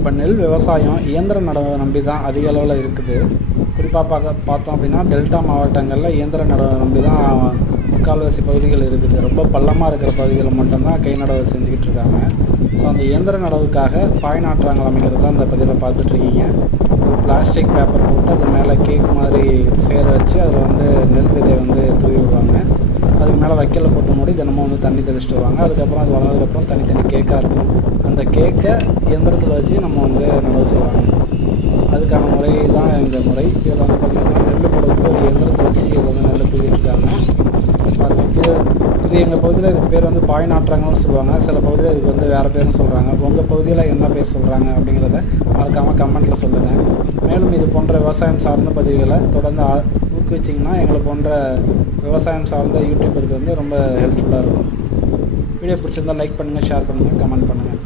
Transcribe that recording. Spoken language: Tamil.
இப்போ நெல் விவசாயம் இயந்திர நடவை நம்பி தான் அதிக அளவில் இருக்குது. குறிப்பாக பார்த்தோம் அப்படின்னா டெல்டா மாவட்டங்களில் இயந்திர நடவை நம்பி தான் முக்கால்வாசி பகுதிகள் இருக்குது. ரொம்ப பள்ளமாக இருக்கிற பகுதிகளில் மட்டும்தான் கை நடவு செஞ்சுக்கிட்டு இருக்காங்க. ஸோ அந்த இயந்திர நடவுக்காக பாய் நாற்றாங்கல் அமைக்கிறது தான் இந்த பதிவில் பார்த்துட்ருக்கீங்க. ஒரு பிளாஸ்டிக் பேப்பர் போட்டு அது மேலே கேக் மாதிரி சேர வச்சு அதில் வந்து நெல் விதையை வந்து தூவி விடுவாங்க. அதுக்கு மேலே வைக்கல போட்டு மூடி தினமும் வந்து தண்ணி தெளிச்சுட்டு வருவாங்க. அதுக்கப்புறம் அது வளர்ந்ததுக்கப்புறம் தனித்தனி கேக்காக இருக்கும். அந்த கேக்கை இயந்திரத்தில் வச்சு நம்ம வந்து நடவு செய்வாங்க. அதுக்கான முறை தான் இந்த முறை. இதில் வந்து பார்த்திங்கன்னா நெல் போடுறதுக்கு ஒரு இயந்திரத்தை வச்சு இதில் வந்து நெல் தூக்கிட்டுருக்காங்க. இது எங்கள் பகுதியில் இதுக்கு பேர் வந்து பாய் நாற்றாங்கன்னு சொல்லுவாங்க. சில பகுதியில் இதுக்கு வந்து வேறு பேரும் சொல்கிறாங்க. உங்கள் பகுதியில் என்ன பேர் சொல்கிறாங்க அப்படிங்கிறத மறக்காமல் கமெண்ட்டில் சொல்லுங்கள். மேலும் இது போன்ற விவசாயம் சார்ந்த பதிவுகளை தொடர்ந்து ஊக்குவிச்சிங்கன்னா எங்களை போன்ற விவசாயம் சார்ந்த யூடியூபருக்கு வந்து ரொம்ப ஹெல்ப்ஃபுல்லாக இருக்கும். வீடியோ பிடிச்சிருந்தால் லைக் பண்ணுங்கள், ஷேர் பண்ணுங்கள், கமெண்ட் பண்ணுங்கள்.